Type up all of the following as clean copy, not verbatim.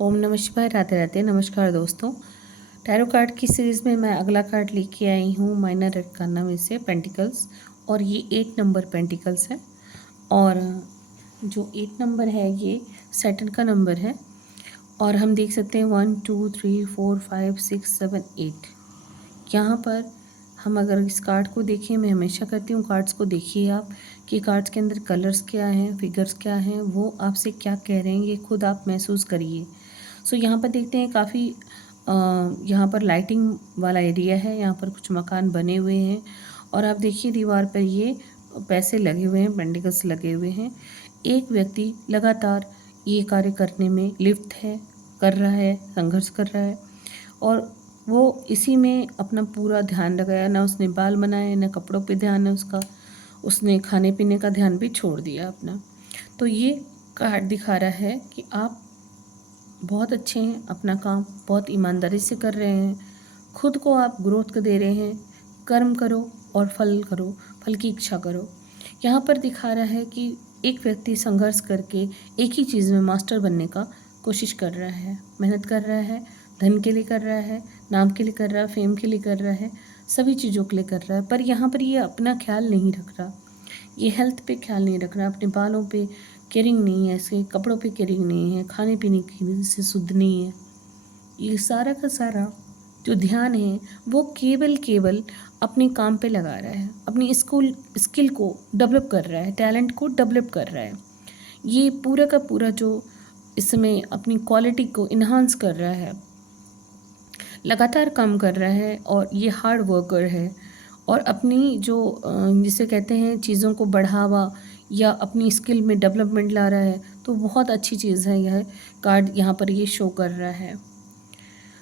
ओम नमः शिवाय। राधे राधे। नमस्कार दोस्तों, टैरो कार्ड की सीरीज़ में मैं अगला कार्ड लेके आई हूँ माइनर अरकाना में से पेंटिकल्स, और ये 8 नंबर पेंटिकल्स है। और जो 8 नंबर है ये सैटर्न का नंबर है। और हम देख सकते हैं 1 2 3 4 5 6 7 8। यहाँ पर हम अगर इस कार्ड को देखें, मैं हमेशा कहती हूँ कार्ड्स को देखिए आप कि कार्ड्स के अंदर कलर्स क्या हैं, फिगर्स क्या हैं, वो आपसे क्या कह रहे हैं, ये खुद आप महसूस करिए। सो यहाँ पर देखते हैं काफ़ी यहाँ पर लाइटिंग वाला एरिया है। यहाँ पर कुछ मकान बने हुए हैं और आप देखिए दीवार पर ये पैसे लगे हुए हैं, पेंटिकल्स लगे हुए हैं। एक व्यक्ति लगातार ये कार्य करने में लिप्त है, कर रहा है, संघर्ष कर रहा है और वो इसी में अपना पूरा ध्यान लगाया। ना उसने बाल बनाए, ना कपड़ों पे ध्यान है उसका, उसने खाने पीने का ध्यान भी छोड़ दिया अपना। तो ये कार्ड दिखा रहा है कि आप बहुत अच्छे हैं, अपना काम बहुत ईमानदारी से कर रहे हैं, खुद को आप ग्रोथ को दे रहे हैं। कर्म करो और फल करो, फल की इच्छा करो। यहाँ पर दिखा रहा है कि एक व्यक्ति संघर्ष करके एक ही चीज़ में मास्टर बनने का कोशिश कर रहा है, मेहनत कर रहा है, धन के लिए कर रहा है, नाम के लिए कर रहा है, फेम के लिए कर रहा है, सभी चीज़ों के लिए कर रहा है। पर यहाँ पर ये अपना ख्याल नहीं रख रहा, ये हेल्थ पे ख्याल नहीं रख रहा, अपने बालों पे केयरिंग नहीं है, इसके कपड़ों पे केयरिंग नहीं है, खाने पीने की से शुद्ध नहीं है। ये सारा का सारा जो ध्यान है वो केवल अपने काम पे लगा रहा है, अपनी स्किल को डेवलप कर रहा है, टैलेंट को डेवलप कर रहा है। ये पूरा का पूरा जो इसमें अपनी क्वालिटी को इन्हांस कर रहा है, लगातार काम कर रहा है और ये हार्ड वर्कर है। और अपनी जो जिसे कहते हैं चीज़ों को बढ़ावा या अपनी स्किल में डेवलपमेंट ला रहा है, तो बहुत अच्छी चीज़ है। यह कार्ड यहाँ पर ये शो कर रहा है।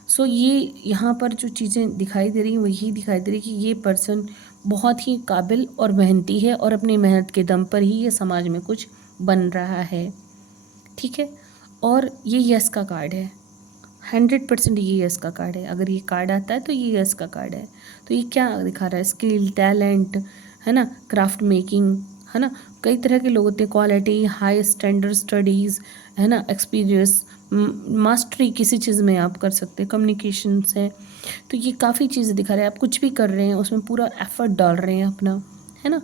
सो ये यहाँ पर जो चीज़ें दिखाई दे रही हैं वो यही दिखाई दे रही कि ये पर्सन बहुत ही काबिल और मेहनती है और अपनी मेहनत के दम पर ही ये समाज में कुछ बन रहा है। ठीक है, और ये यस का कार्ड है, 100% ये यस का कार्ड है। अगर ये कार्ड आता है तो ये यस का कार्ड है। तो ये क्या दिखा रहा है? स्किल, टैलेंट, है ना, क्राफ्ट मेकिंग, है ना, कई तरह के लोग होते हैं, क्वालिटी, हाई स्टैंडर्ड स्टडीज़, है ना, एक्सपीरियंस, मास्टरी किसी चीज़ में आप कर सकते हैं, कम्युनिकेशंस है। तो ये काफ़ी चीज़ें दिखा रहे हैं, आप कुछ भी कर रहे हैं उसमें पूरा एफर्ट डाल रहे हैं अपना, है ना।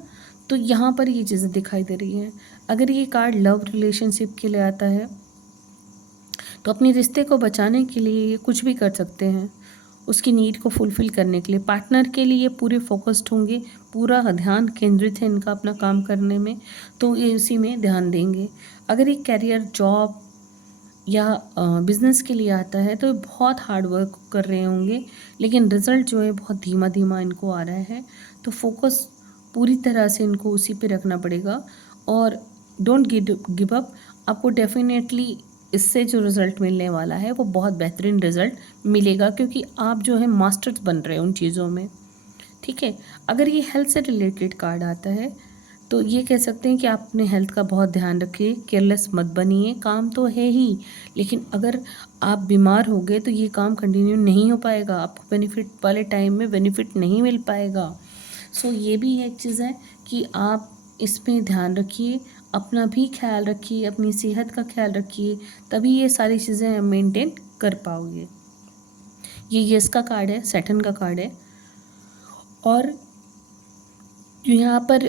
तो यहाँ पर ये चीज़ें दिखाई दे रही हैं। अगर ये कार्ड लव रिलेशनशिप के लिए आता है तो अपने रिश्ते को बचाने के लिए ये कुछ भी कर सकते हैं, उसकी नीड को फुलफ़िल करने के लिए। पार्टनर के लिए पूरे फोकस्ड होंगे, पूरा ध्यान केंद्रित है इनका अपना काम करने में, तो ये उसी में ध्यान देंगे। अगर ये करियर, जॉब या बिज़नेस के लिए आता है तो बहुत हार्ड वर्क कर रहे होंगे, लेकिन रिज़ल्ट जो है बहुत धीमा धीमा इनको आ रहा है। तो फोकस पूरी तरह से इनको उसी पे रखना पड़ेगा और डोंट गिव अप। आपको डेफिनेटली इससे जो रिज़ल्ट मिलने वाला है वो बहुत बेहतरीन रिज़ल्ट मिलेगा, क्योंकि आप जो है मास्टर्स बन रहे हैं उन चीज़ों में। ठीक है, अगर ये हेल्थ से रिलेटेड कार्ड आता है तो ये कह सकते हैं कि आप अपने हेल्थ का बहुत ध्यान रखिए, केयरलेस मत बनिए। काम तो है ही, लेकिन अगर आप बीमार हो गए तो ये काम कंटिन्यू नहीं हो पाएगा, आपको बेनिफिट वाले टाइम में बेनिफिट नहीं मिल पाएगा। सो ये भी एक चीज़ है कि आप इसमें ध्यान रखिए, अपना भी ख्याल रखिए, अपनी सेहत का ख्याल रखिए, तभी ये सारी चीज़ें मेंटेन कर पाओगे। ये यस का कार्ड है, सैटर्न का कार्ड है। और जो यहाँ पर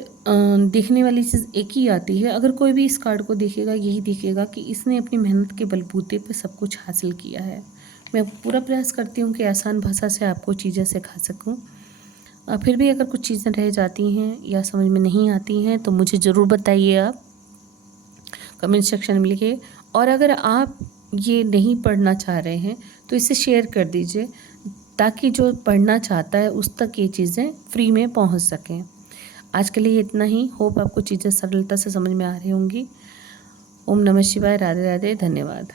देखने वाली चीज़ एक ही आती है, अगर कोई भी इस कार्ड को देखेगा यही देखेगा कि इसने अपनी मेहनत के बलबूते पे सब कुछ हासिल किया है। मैं पूरा प्रयास करती हूँ कि आसान भाषा से आपको चीज़ें सिखा सकूँ। फिर भी अगर कुछ चीज़ें रह जाती हैं या समझ में नहीं आती हैं तो मुझे ज़रूर बताइए आप कमेंट सेक्शन में लिखिए। और अगर आप ये नहीं पढ़ना चाह रहे हैं तो इसे शेयर कर दीजिए, ताकि जो पढ़ना चाहता है उस तक ये चीज़ें फ्री में पहुंच सकें। आज के लिए इतना ही। होप आपको चीज़ें सरलता से समझ में आ रही होंगी। ओम नमः शिवाय। राधे राधे। धन्यवाद।